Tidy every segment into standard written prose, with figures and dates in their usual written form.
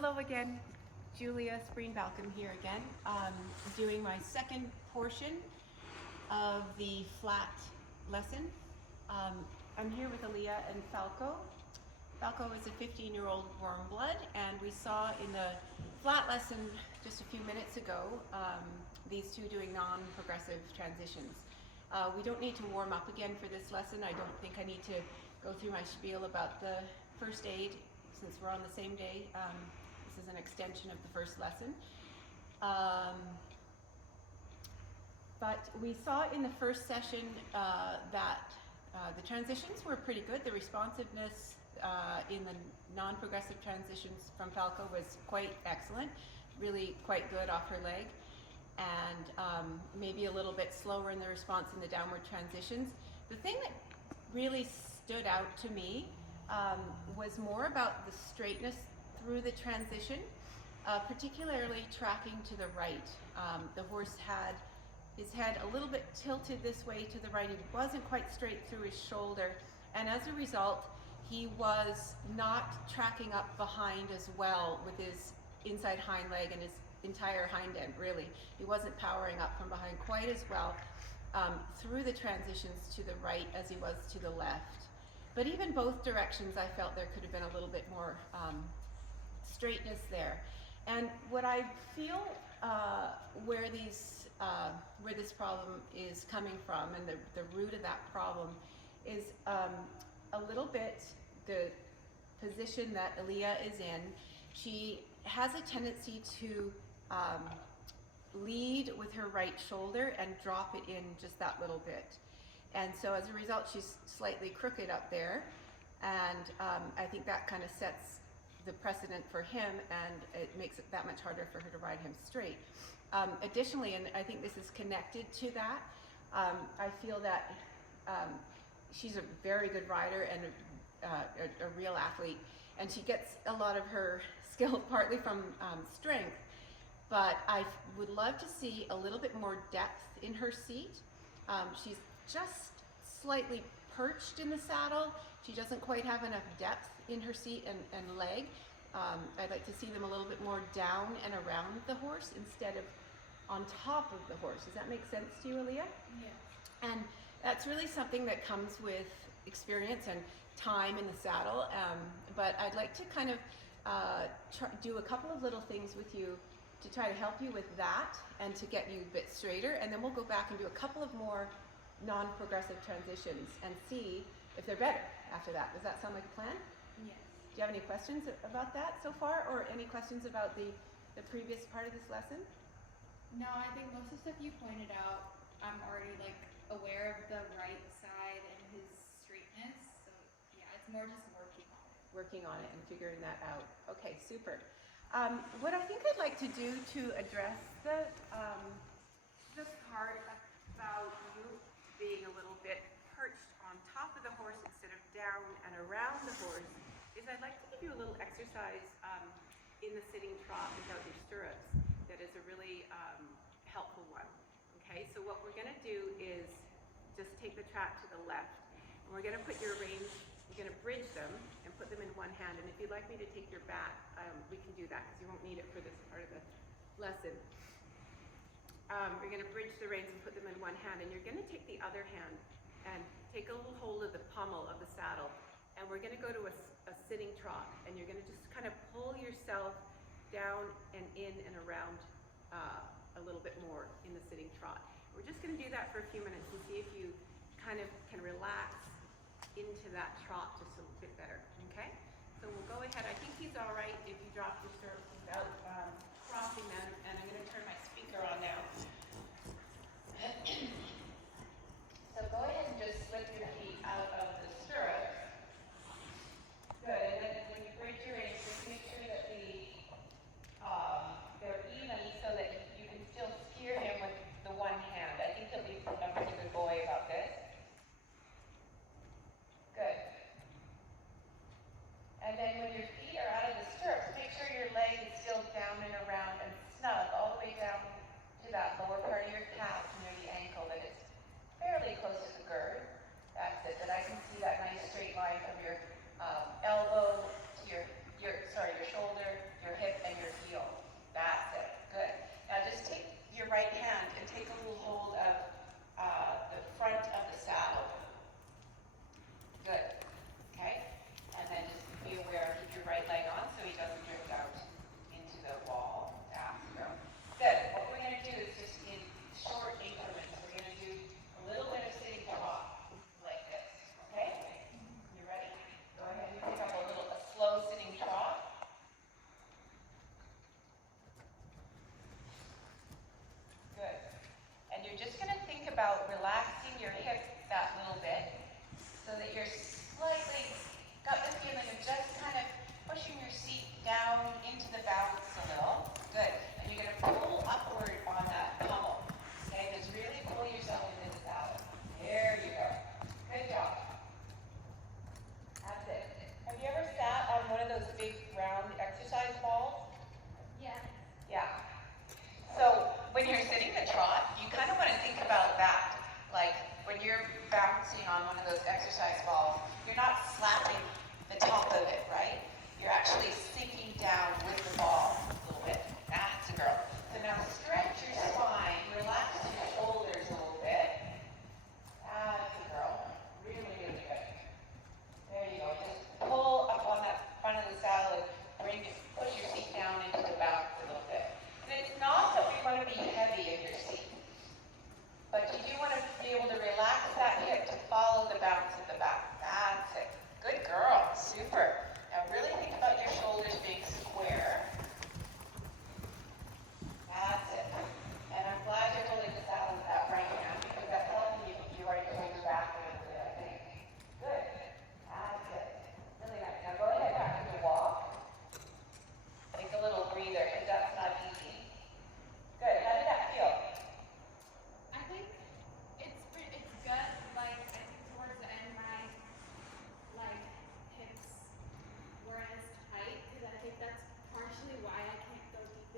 Hello again, Julia Spreen Balcom here again, doing my second portion of the flat lesson. I'm here with Aaliyah and Falco. Falco is a 15-year-old warm blood, and we saw in the flat lesson just a few minutes ago these two doing non-progressive transitions. We don't need to warm up again for this lesson. I don't think I need to go through my spiel about the first aid since we're on the same day. This is an extension of the first lesson. But we saw in the first session that the transitions were pretty good. The responsiveness in the non-progressive transitions from Falco was quite excellent, really quite good off her leg, and maybe a little bit slower in the response in the downward transitions. The thing that really stood out to me was more about the straightness through the transition, particularly tracking to the right. The horse had his head a little bit tilted this way to the right. He wasn't quite straight through his shoulder, and as a result, he was not tracking up behind as well with his inside hind leg and his entire hind end, really. He wasn't powering up from behind quite as well through the transitions to the right as he was to the left. But even both directions, I felt there could have been a little bit more straightness there. And what I feel where this problem is coming from, and the root of that problem, is a little bit the position that Aaliyah is in. She has a tendency to lead with her right shoulder and drop it in just that little bit. And so as a result, she's slightly crooked up there. And I think that kind of sets the precedent for him, and it makes it that much harder for her to ride him straight. Additionally, and I think this is connected to that, I feel that she's a very good rider and a real athlete, and she gets a lot of her skill partly from strength, but I would love to see a little bit more depth in her seat. She's just slightly perched in the saddle. She doesn't quite have enough depth in her seat and leg. I'd like to see them a little bit more down and around the horse instead of on top of the horse. Does that make sense to you, Aaliyah? Yeah. And that's really something that comes with experience and time in the saddle. But I'd like to kind of do a couple of little things with you to try to help you with that and to get you a bit straighter. And then we'll go back and do a couple of more non-progressive transitions and see if they're better after that. Does that sound like a plan? Yes. Do you have any questions about that so far, or any questions about the previous part of this lesson? No, I think most of the stuff you pointed out, I'm already aware of the right side and his straightness. So yeah, it's more just working on it. Working on it and figuring that out. Okay, super. What I think I'd like to do to address the part about you being a little bit perched on top of the horse instead of down and around the horse is I'd like to give you a little exercise in the sitting trot without your stirrups that is a really helpful one. Okay, so what we're going to do is just take the trot to the left, and we're going to put your reins, we're going to bridge them and put them in one hand. And if you'd like me to take your bat, we can do that because you won't need it for this part of the lesson. We're going to bridge the reins and put them in one hand, and you're going to take the other hand and take a little hold of the pommel of the saddle, and we're going to go to a sitting trot, and you're going to just kind of pull yourself down and in and around a little bit more in the sitting trot. We're just going to do that for a few minutes and see if you kind of can relax into that trot just a little bit better, okay? So we'll go ahead. I think he's all right if you drop your stirrups without crossing them, and I'm going to turn my speaker on now. So go ahead and just slip your feet out of the stirrups. Good, and then when you bridge your reins, just make sure that they're even so that you can still steer him with the one hand. I think he'll be a pretty good boy about this. Good. And then when your feet are out of the stirrups,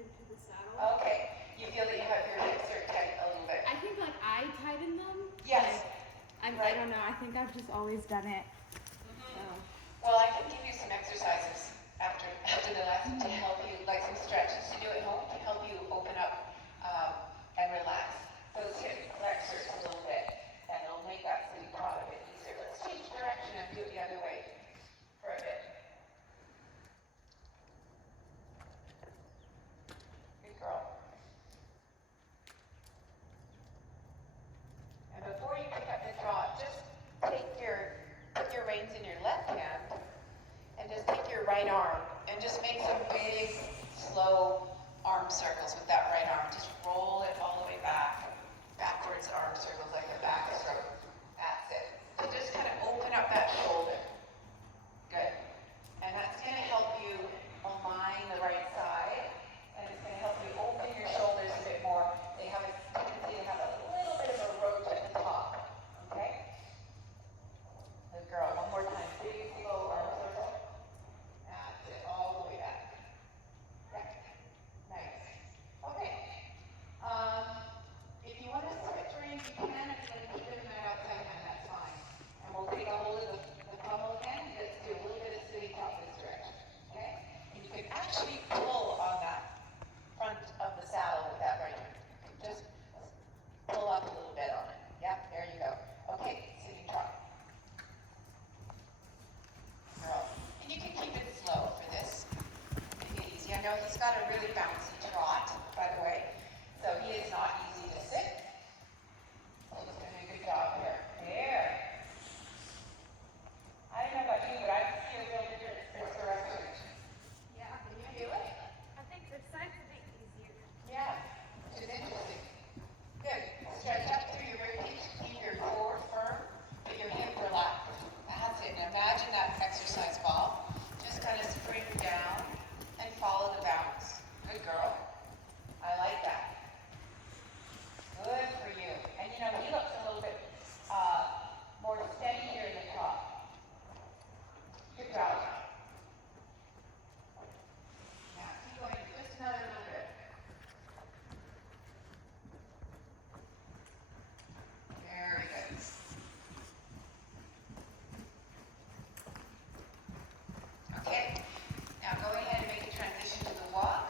into the saddle. Okay. You feel that you have your legs are tight a little bit. I think like I tighten them. Yes. Like, Right. I don't know. I think I've just always done it. Well, I can give you some exercises after the lesson to help you, like some stretches to do at home to help you open up and relax those hip flexors a little bit, and it'll make that sitting trot a bit easier. Let's change direction and do it the other way for a bit. Good girl. And before you pick up the trot, just put your reins in your left hand and just take your right arm and just make some big, slow arm circles with that right arm. Just roll it all the way backwards arm circles like a backstroke. That's it. So just kind of open up that shoulder. Good. And that's going to help you align the right side, and it's going to help you open your shoulders a bit more. They have a tendency to have a little bit of a roach at the top. Okay? Good girl. One more time. Big, slow arm circle. That's it. All the way back. Yeah. Nice. Okay. If you want to switch reins, you can. If you want to keep it in that outside hand, that's fine. And we'll take a hold of the pommel again. Let's do a little bit of sitting top this direction. Okay? And you can actually pull on that front of the saddle with that right hand. Just pull up a little bit on it. Yep, there you go. Okay, sitting trot. Girl. And you can keep it slow for this. Make it easy. I know he's got a really bouncy trot, by the way. So he is not easy to sit. He's doing a good job here. There. I don't know about you, but I can see a real difference this direction. Yeah. Can you feel it? I think this side's a bit easier. Yeah, which is interesting. Good. Stretch up through your ribcage. Keep your core firm, but your hip relaxed. That's it. Now imagine that exercise ball. Just kind of spring down and follow the bounce. Good girl. I like that. Good for you. And you know, he looks a little bit more steady here in the top. Good job. Now keep going just another little bit. Very good. Okay. Now go ahead and make the transition to the walk.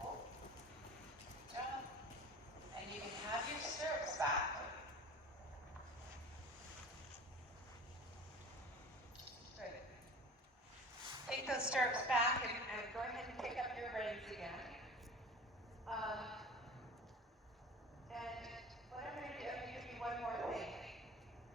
Good job. And you can have your stirrups back. Good. Take those stirrups back and go ahead and pick up your reins again. And what I'm going to do, I'm going to give you one more thing.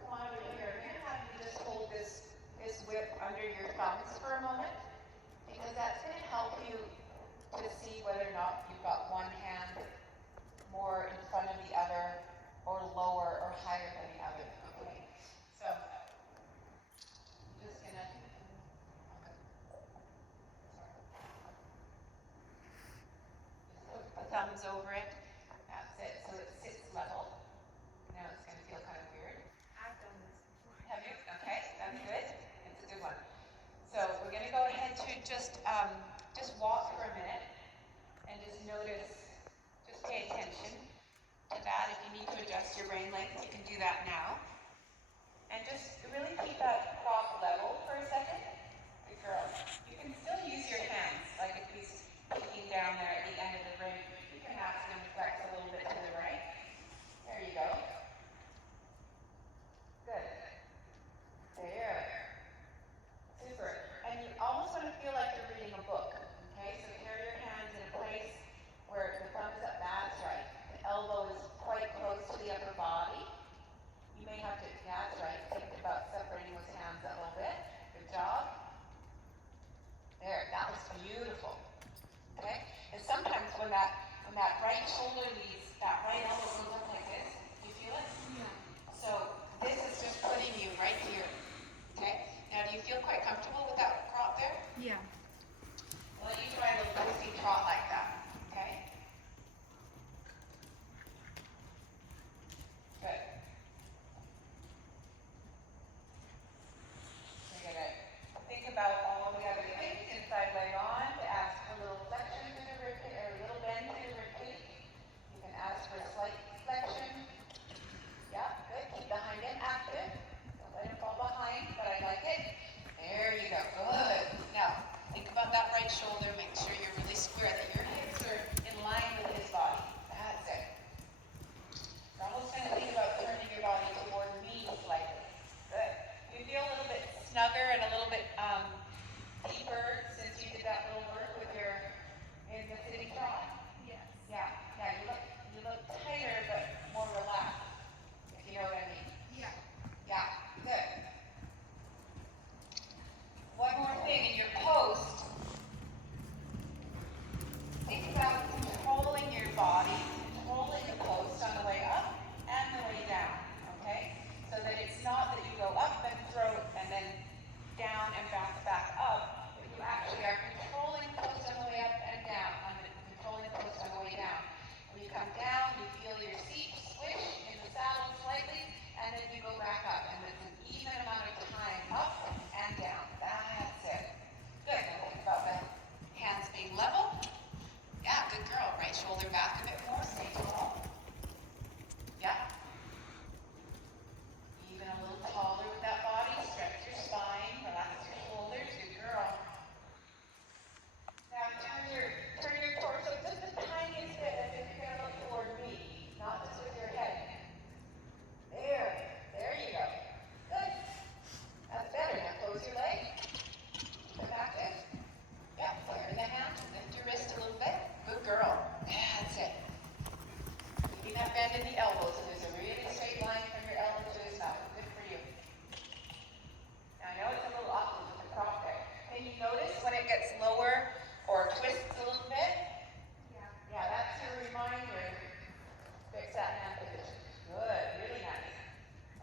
Come on over here. I'm going to have you just hold this whip under your thumbs for a moment, because that's going to help you to see whether or not you've got one hand more in front of the other, or lower or higher than the other. Okay. So I'm just going to just put the thumbs over it. That's it. So it sits level. Now it's going to feel kind of weird. I've done this before. Have you? Okay, that's good. It's a good one. So we're going to go ahead to just walk for a minute and just notice, just pay attention to that. If you need to adjust your rein length, you can do that now. And just really keep that crop level for a second. Good girl. You can still use your hands, like if he's kicking down there at the end of the rein, you can ask him to flex a little bit to the right. There you go. Good. There. Super. And you almost want to feel like you're reading a book. Okay, so carry your hands in a place where the thumb is up. That's right. The elbow is quite close to the upper body. You may have to, that's right, think about separating those hands a little bit. Good job. There, that was beautiful. Okay? And sometimes when that right shoulder leads, that right elbow goes up like this, you feel it? Yeah. So this is just putting you right here. Okay? Now do you feel quite comfortable with that crop there? Yeah. Well, you try to loosey trot like that. Okay? Good. You're gonna think about all the other things. Inside leg on to ask for a little flexion. right shoulder. Make sure you're really square, that your hips are in line with his body. That's it. You're almost going to think about turning your body toward me slightly. Good. You feel a little bit snugger and a little bit deeper since you did that little work with your in the sitting trot? Yes. Yeah, you look tighter but more relaxed, if you know what I mean. Yeah. Yeah, good. One more thing, in your post, think about controlling your body, controlling the post on the way up and the way down, okay? So that it's not that you go up and throw and then down and bounce back up, but you actually are controlling the post on the way up and down, controlling the post on the way down. When you come down, you feel your seat swish in the saddle slightly, and then you go back up, and it's an even amount of time up and down. That's it. Good. Now think about the hands being level. Yeah, good girl. Right shoulder back a bit more. Stay tall. Yeah. Even a little taller with that body. Stretch your spine. Relax your shoulders. Good girl. Now turn your torso just the tiniest bit as if you're going to look toward me, not just with your head. There you go. Good. That's better. Now close your leg. Keep it back good. Yeah, flare in the hand. Lift your wrist a little bit. Good girl. That's it. Keeping that bend in the elbows, so there's a really straight line from your elbow to his mouth. Good for you. Now I know it's a little awkward with the prop there. Can you notice when it gets lower or twists a little bit? Yeah. Yeah, that's your reminder. Fix that hand position. Good, really nice.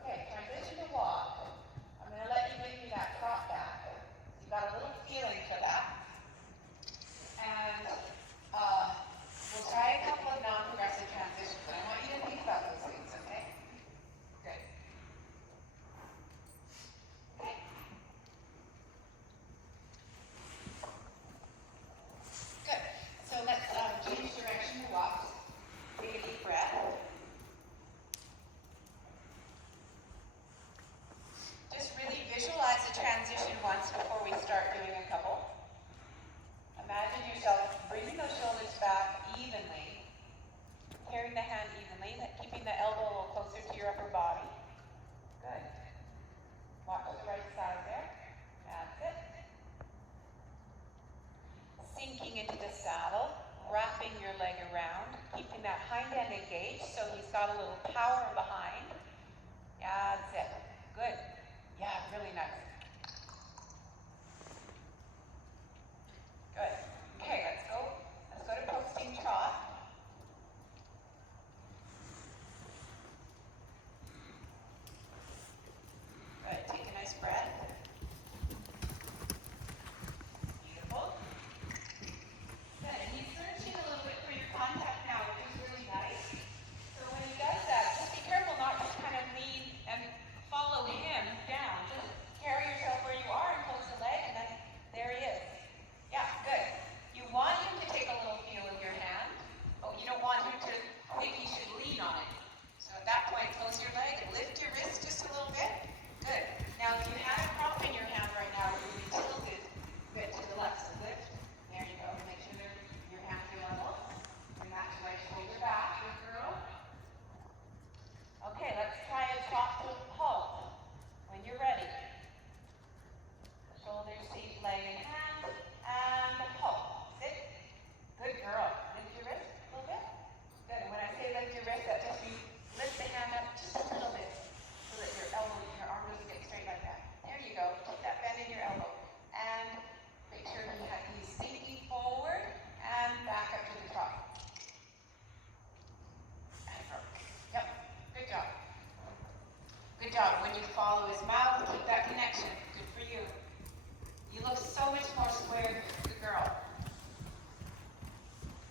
Okay, transition to walk. I'm going to let you bring me that prop back. You've got a little feeling for that. And we'll try a couple of non-progressive transitions. I want you to think about those things, okay? Good. Okay. Good. So let's change direction to walk. Take a deep breath. Just really visualize the transition once before we start doing a couple. Imagine yourself bringing those shoulders back evenly, carrying the hand evenly, keeping the elbow a little closer to your upper body. Good. Walk to the right side there. That's it. Sinking into the saddle, wrapping your leg around, keeping that hind end engaged so he's got a little power behind. Yeah, that's it. Good. Yeah, really nice. Good. Okay, let's go to posting trot. Good. Take a nice breath. Beautiful. Good. And he's searching a little bit for your contact now, which is really nice. So when he does that, just be careful not to kind of lean and follow him down. Just carry yourself where you are and close the leg, and then there he is. Yeah, good. You want him to take a little feel of your hand. Oh, you don't want him to think he should lean on it. So at that point, close your leg and lift your wrist just a little bit. Good. Now, if you had a prop in your hand right now, it would be tilted a bit to the left. So lift. There you go. Make sure your hands are level. Bring that right shoulder back. Good girl. Okay, let's try a trot to halt. When you're ready. Shoulders, feet, leg, and hand, and halt. Sit. Good girl. Lift your wrist a little bit. Good. And when I say lift your wrist, that just means lift the hand up just a little bit so that your arm doesn't get straight like that. There you go. Keep that bend in your elbow. And make sure he's sinking forward and back up to the trot. Yep. Good job. Good job. When you follow his mouth, keep that connection. Good for you. You look so much more square. Good girl.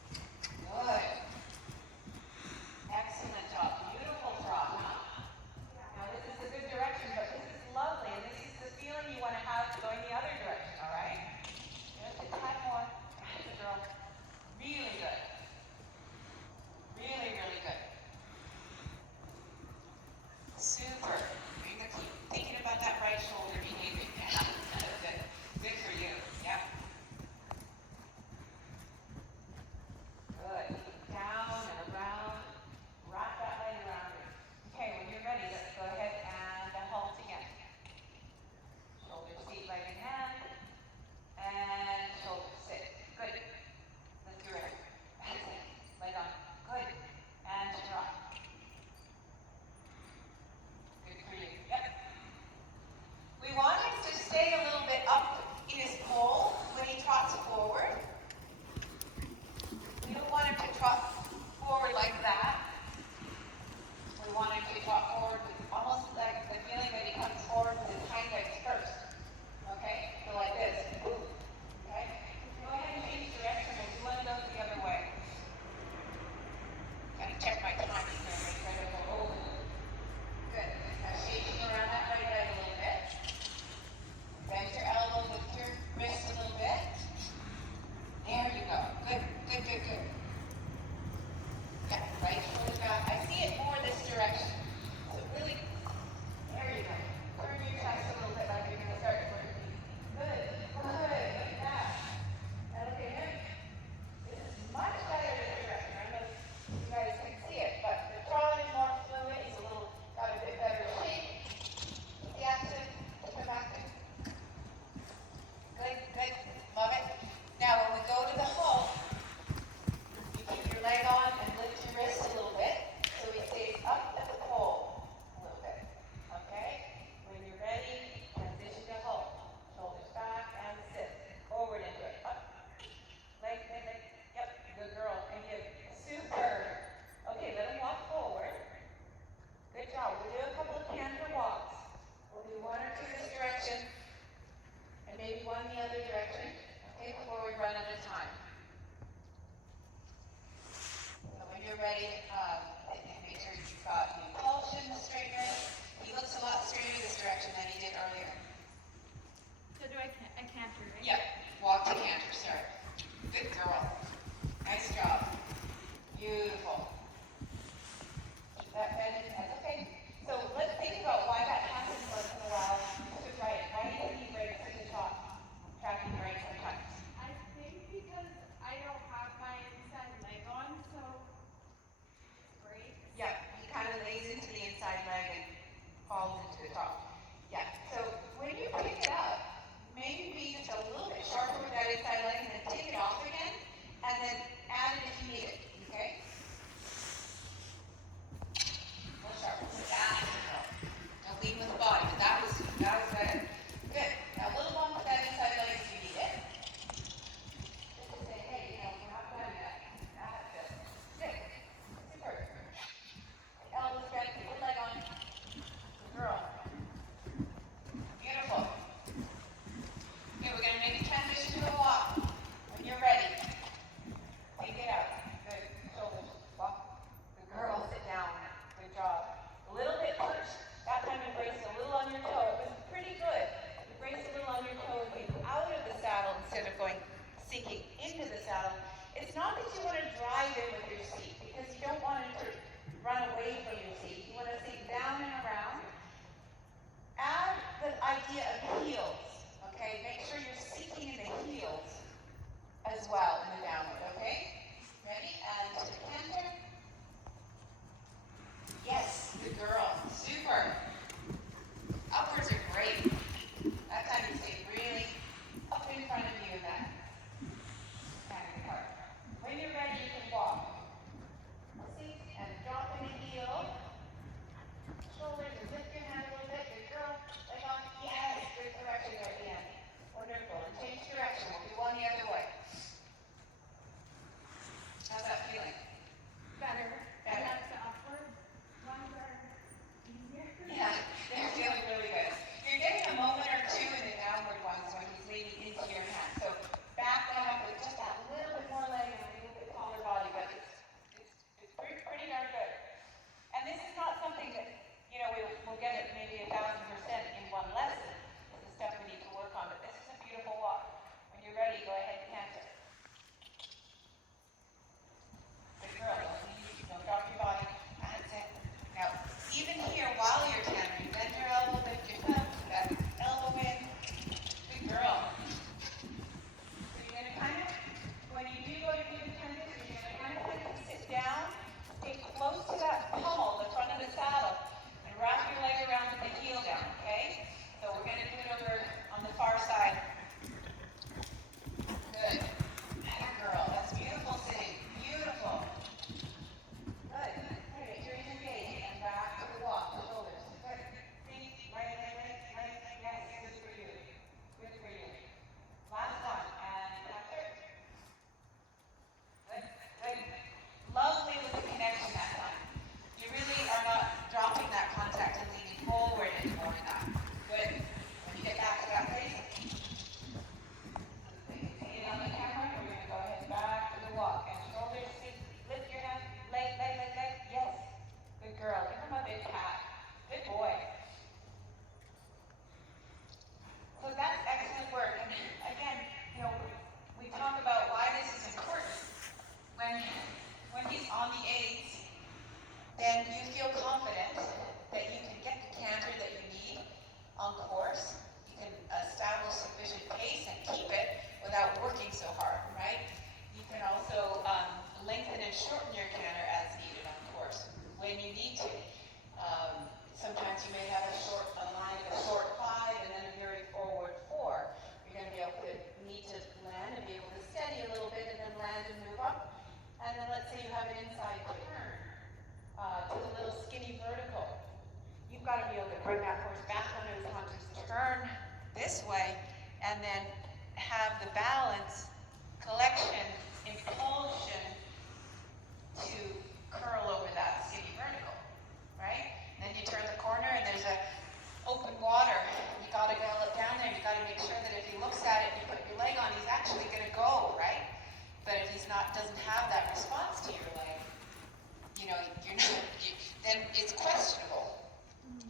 Good. Excellent job. Beautiful trot, huh? Now this is a good direction, but this is lovely, and this is the feeling you want to have going the other direction, all right? Just a tad more. Good girl. Really good. Really, really good. Super. Keep thinking about that right shoulder being got to be able to bring that horse back on his haunches, turn this way, and then have the balance, collection, impulsion to curl over that skinny vertical, right? Then you turn the corner and there's a open water. You got to look down there. You got to make sure that if he looks at it, you put your leg on, he's actually going to go, right? But if he's not, doesn't have that response to your leg, you know, you're not, then it's questionable.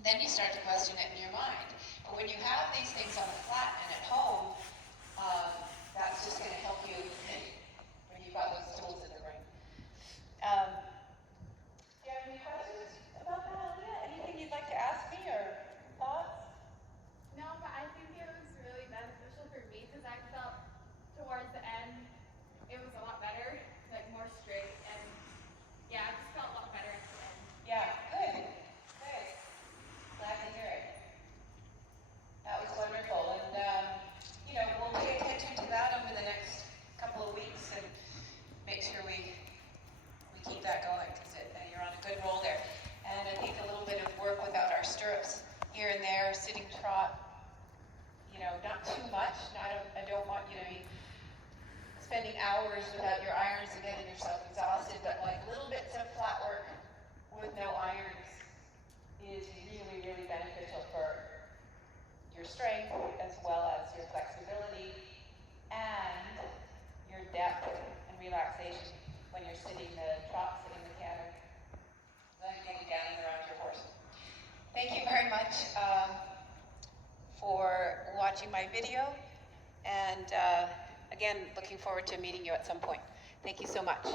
Then you start to question it in your mind. But when you have these things on the flat and at home, that's just going to help you when you've got those tools in the brain. Do you have any questions about that, Leah? Anything you'd like to ask me or thoughts? No, but I think it was really beneficial for me because I felt towards the end it was a lot better, like more straight, and yeah, I just felt a lot better at the end. Yeah, good. Good. Glad to hear it. That was wonderful. And, you know, we'll pay attention to that over the next couple of weeks and make sure we keep that going because you're on a good roll there. And I think a little bit of work without our stirrups here and there, sitting trot, you know, not too much. I don't want you to be spending hours without your irons and getting yourself exhausted, but like little bits of flat work with no irons is really, really beneficial for your strength as well as your flexibility and your depth and relaxation when you're sitting the trot, sitting the canter, then getting down and around your horse. Thank you very much for watching my video, and again, looking forward to meeting you at some point. Thank you so much.